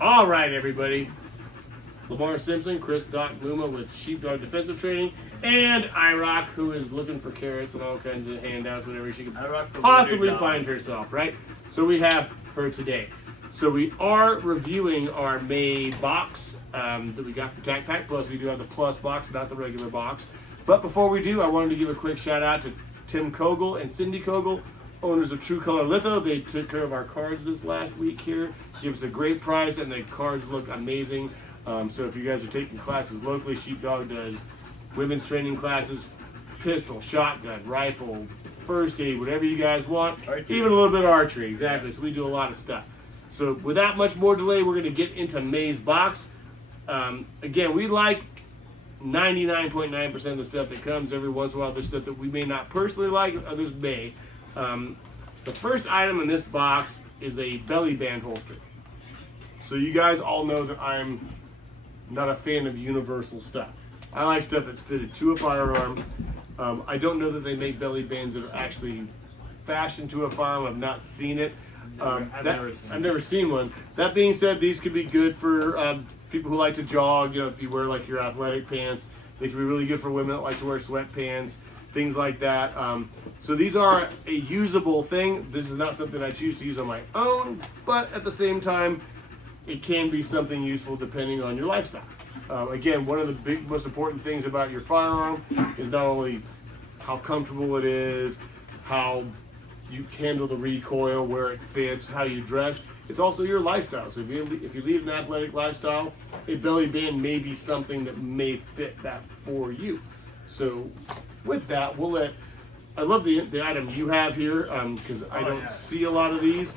All right, everybody. Lamar Simpson, Chris Doc Luma with Sheepdog Defensive Training, and IROC, who is looking for carrots and all kinds of handouts, whatever she could possibly find herself, right? So we have her today. So we are reviewing our May box that we got from TacPack. Plus, we do have the Plus box, not the regular box. But before we do, I wanted to give a quick shout out to Tim Kogel and Cindy Kogel, owners of True Color Litho. They took care of our cards this last week here. Give us a great price, and the cards look amazing. So if you guys are taking classes locally, Sheepdog does women's training classes, pistol, shotgun, rifle, first aid, whatever you guys want. Archery. Even a little bit of archery, exactly. So we do a lot of stuff. So without much more delay, we're going to get into May's box. Again, we like 99.9% of the stuff that comes. Every once in a while, there's stuff that we may not personally like, others may. The first item in this box is a belly band holster. So you guys all know that I'm not a fan of universal stuff. I like stuff that's fitted to a firearm. I don't know that they make belly bands that are actually fashioned to a firearm. I've not seen it. I've never seen one. That being said, these could be good for people who like to jog. You know, if you wear like your athletic pants, they can be really good for women that like to wear sweatpants, things like that. So these are a usable thing. This is not something I choose to use on my own, but at the same time, it can be something useful depending on your lifestyle. Again, one of the most important things about your firearm is not only how comfortable it is, how you handle the recoil, where it fits, how you dress. It's also your lifestyle. So if you lead an athletic lifestyle, a belly band may be something that may fit that for you. So with that, I love the item you have here because I don't see a lot of these.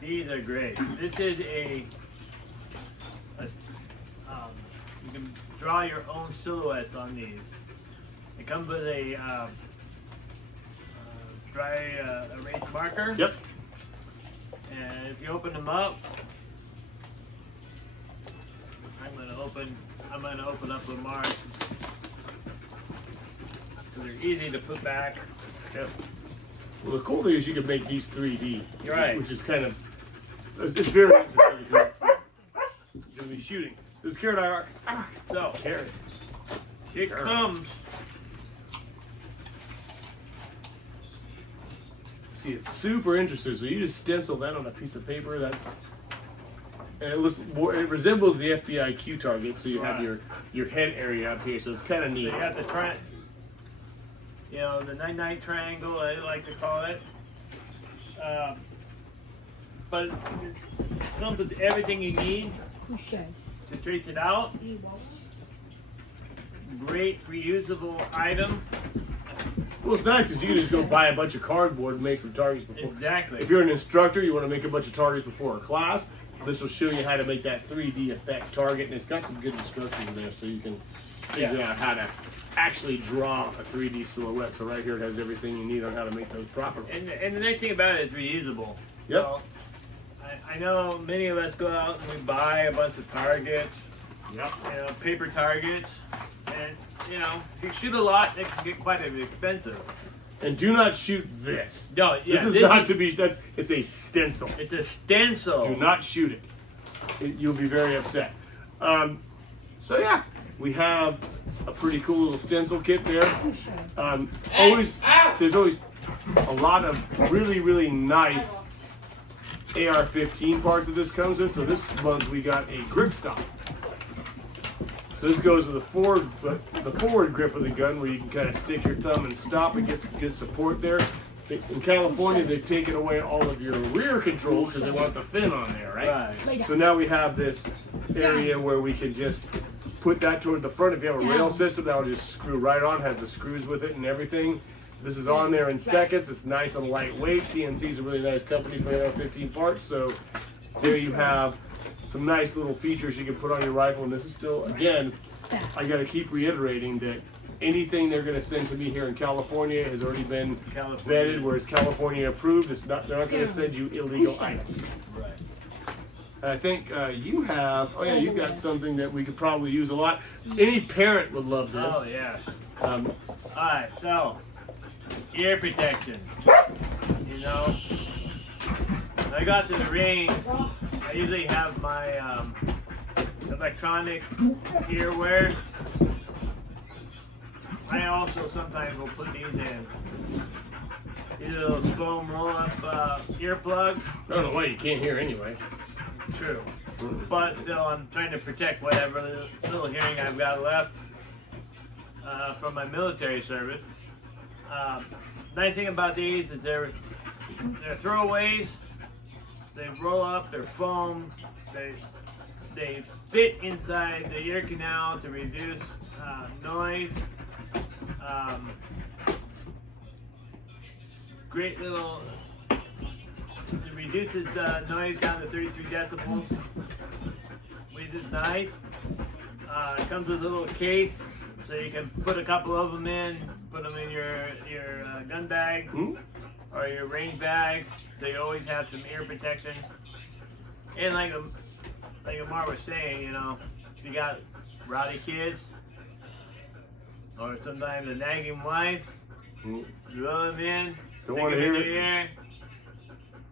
These are great. This is you can draw your own silhouettes on these. It comes with a dry erase marker. Yep. And if you open them up, I'm gonna open up Lamar's. So they're easy to put back. Yep. Well, the cool thing is you can make these 3D. Right. Which is kind of, it's very interesting. You're going to be shooting. There's carrot. So, carrot. Here comes. See, it's super interesting. So you just stencil that on a piece of paper. And it resembles the FBI Q target. So you have your head area up here. So it's kind of neat. So you have the 99 triangle, I like to call it. But it comes with everything you need to trace it out. Great reusable item. Well, it's nice because you can just go buy a bunch of cardboard and make some targets before. Exactly. If you're an instructor, you want to make a bunch of targets before a class. This will show you how to make that 3D effect target, and it's got some good instructions in there, so you can figure out how to actually draw a 3D silhouette. So right here it has everything you need on how to make those properly. And the nice thing about it is reusable. Yep. So, I know many of us go out and we buy a bunch of targets. Yep. Paper targets, and if you shoot a lot, it can get quite expensive. And do not shoot this. No, this is not to be. It's a stencil. It's a stencil. Do not shoot it. You'll be very upset. So yeah, we have a pretty cool little stencil kit there. There's always a lot of really, really nice AR-15 parts that this comes with. So this month we got a grip stop. So this goes to the forward grip of the gun, where you can kind of stick your thumb and stop and get some good support there. In California, they've taken away all of your rear control because they want the fin on there, right? So now we have this area where we can just put that toward the front. If you have a rail system, that will just screw right on, has the screws with it and everything. This is on there in seconds. It's nice and lightweight. TNC is a really nice company for AR-15 parts. So there you have some nice little features you can put on your rifle. And this is still, again, I got to keep reiterating that anything they're going to send to me here in California has already been vetted, where it's California approved. They're not going to send you illegal items. Right. And I think you have, you've got something that we could probably use a lot. Any parent would love this. Oh, yeah. All right, so ear protection. I got to the range I usually have my electronic earwear. I also sometimes will put these in. These are those foam roll-up earplugs. I don't know why you can't hear anyway. True. But still, I'm trying to protect whatever little hearing I've got left from my military service. Nice thing about these is they're throwaways. They roll up, they're foam. They fit inside the ear canal to reduce noise. Great little. It reduces the noise down to 33 decibels, which is nice. It comes with a little case, so you can put a couple of them in. Put them in your gun bag or your range bag, so you always have some ear protection. And like Amar was saying, you know, if you got rowdy kids or sometimes a nagging wife, throw them in. Don't want to hear it. Ear,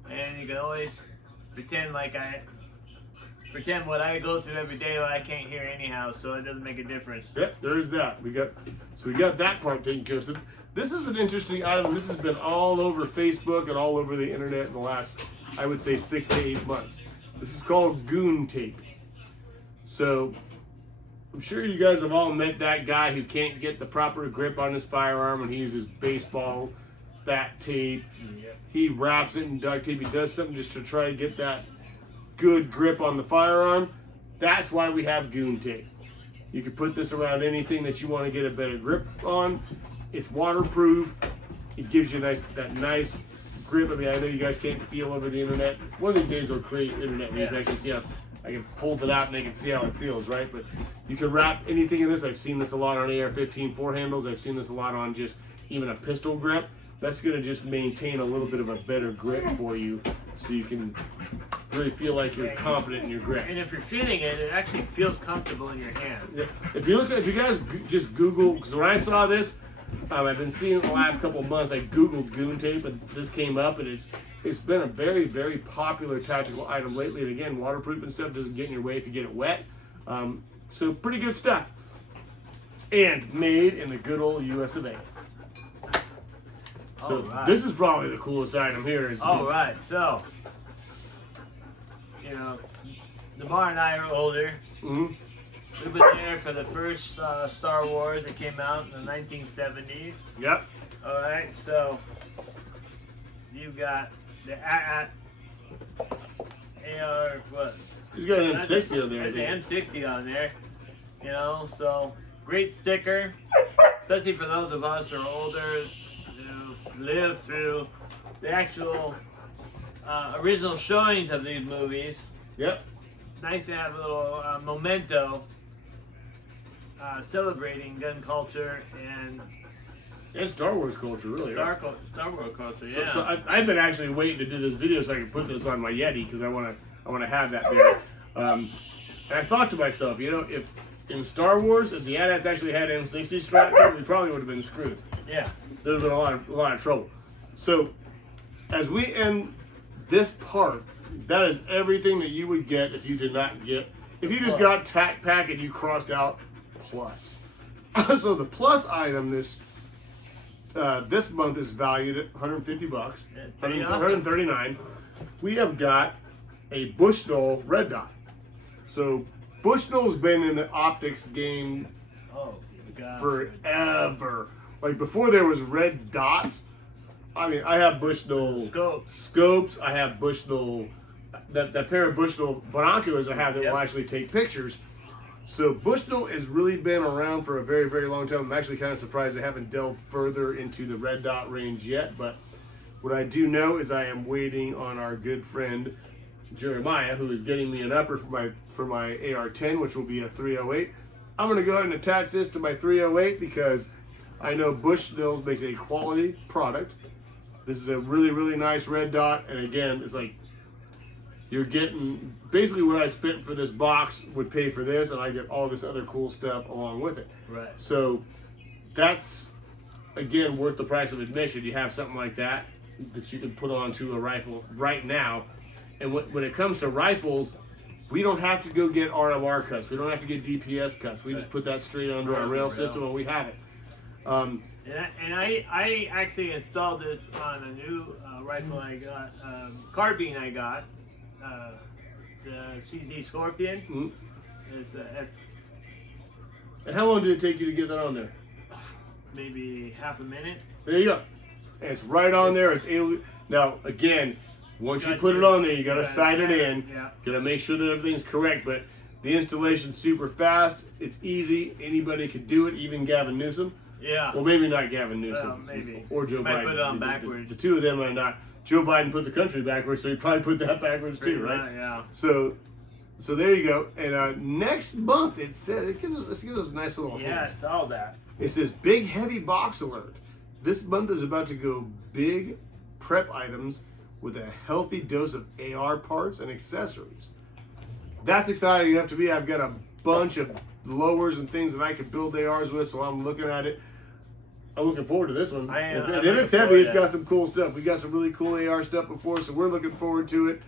and you can always pretend what I go through every day, I can't hear anyhow, so it doesn't make a difference. Yep, there's that. We got that part taken care of. This is an interesting item. This has been all over Facebook and all over the internet in the last, I would say, 6 to 8 months. This is called goon tape. So I'm sure you guys have all met that guy who can't get the proper grip on his firearm and he uses baseball bat tape. Yep. He wraps it in duct tape. He does something just to try to get that good grip on the firearm. That's why we have goon tape. You can put this around anything that you want to get a better grip on. It's waterproof. It gives you that nice grip. I mean, I know you guys can't feel over the internet. One of these days we'll create internet where you can actually see how I can hold it out and they can see how it feels, right? But you can wrap anything in this. I've seen this a lot on AR-15 4 handles. I've seen this a lot on just even a pistol grip. That's going to just maintain a little bit of a better grip for you so you can really feel like you're confident in your grip. And if you're feeling it, it actually feels comfortable in your hand. Yeah. If you guys just Google, because when I saw this, I've been seeing it the last couple of months. I Googled goon tape and this came up, and it's been a very, very popular tactical item lately. And again, waterproof and stuff, doesn't get in your way if you get it wet. So pretty good stuff. And made in the good old US of A. So this is probably the coolest item here. All right, so, you know, Lamar and I are older. Mm-hmm. We've been there for the first Star Wars that came out in the 1970s. Yep. All right, so you've got the AR, what? He's got an M60 on there. The M60 on there, you know, so great sticker, especially for those of us who are older, who live through the actual original showings of these movies. Yep. Nice to have a little memento celebrating gun culture and Star Wars culture, really. Star Wars culture. Yeah. So I've been actually waiting to do this video so I can put this on my Yeti because I want to have that there. And I thought to myself, you know, if in Star Wars, if the AT-ATs actually had M60 strapped to it, we probably would have been screwed. Yeah. There would have been a lot of trouble. So as we end this part, that is everything that you would get if you did not get, if you just got TacPack and you crossed out Plus. So the Plus item this month is valued at $150, $139. We have got a Bushnell red dot. So Bushnell's been in the optics game forever. Like before there was red dots. I mean, I have Bushnell scopes. I have Bushnell, that pair of Bushnell binoculars I have that will actually take pictures. So Bushnell has really been around for a very, very long time. I'm actually kind of surprised they haven't delved further into the red dot range yet. But what I do know is I am waiting on our good friend Jeremiah, who is getting me an upper for my AR-10, which will be a 308. I'm going to go ahead and attach this to my 308 because I know Bushnell makes a quality product. This is a really, really nice red dot, and again, it's like you're getting basically what I spent for this box would pay for this, and I get all this other cool stuff along with it. Right. So that's again worth the price of admission. You have something like that you can put onto a rifle right now, And when it comes to rifles, we don't have to go get RMR cuts. We don't have to get DPS cuts. We just put that straight under our rail system and we have it. And I actually installed this on a new rifle I got, carbine I got, the CZ Scorpion. Mm-hmm. It's And how long did it take you to get that on there? maybe half a minute. There you go. And it's right on there. It's able. Now again, once you put it on there, you got to sight it in. Yeah. Got to make sure that everything's correct. But the installation's super fast. It's easy. Anybody could do it. Even Gavin Newsom. Yeah. Well, maybe not Gavin Newsom. Maybe. Or Joe Might Biden. put it on backwards. The two of them are not. Joe Biden put the country backwards, so he probably put that backwards too, right? Yeah. So there you go. And next month it said it gives us a nice little Yeah, I hint. saw that. It says big heavy box alert. This month is about to go big prep items with a healthy dose of AR parts and accessories. That's exciting enough to me. I've got a bunch of lowers and things that I can build ARs with, so I'm looking at it. I'm looking forward to this one. I am. And if it's heavy, it's got some cool stuff. We got some really cool AR stuff before, so we're looking forward to it.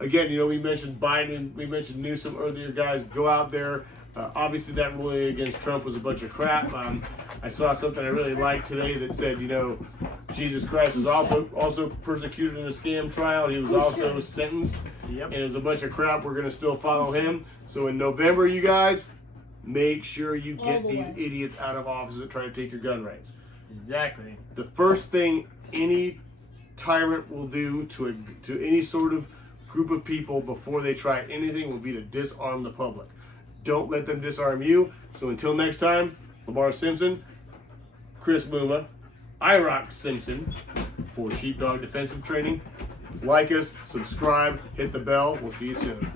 Again, we mentioned Biden, we mentioned Newsom earlier, guys. Go out there. Obviously, that ruling against Trump was a bunch of crap. I saw something I really liked today that said, Jesus Christ was also persecuted in a scam trial. He was also sentenced. Yep. And it was a bunch of crap. We're going to still follow him. So in November, you guys, make sure you get these idiots out of office that try to take your gun rights. Exactly. The first thing any tyrant will do to any sort of group of people before they try anything will be to disarm the public. Don't let them disarm you. So until next time, Lamar Simpson, Chris Muma, IROC Simpson for Sheepdog Defensive Training. Like us, subscribe, hit the bell. We'll see you soon.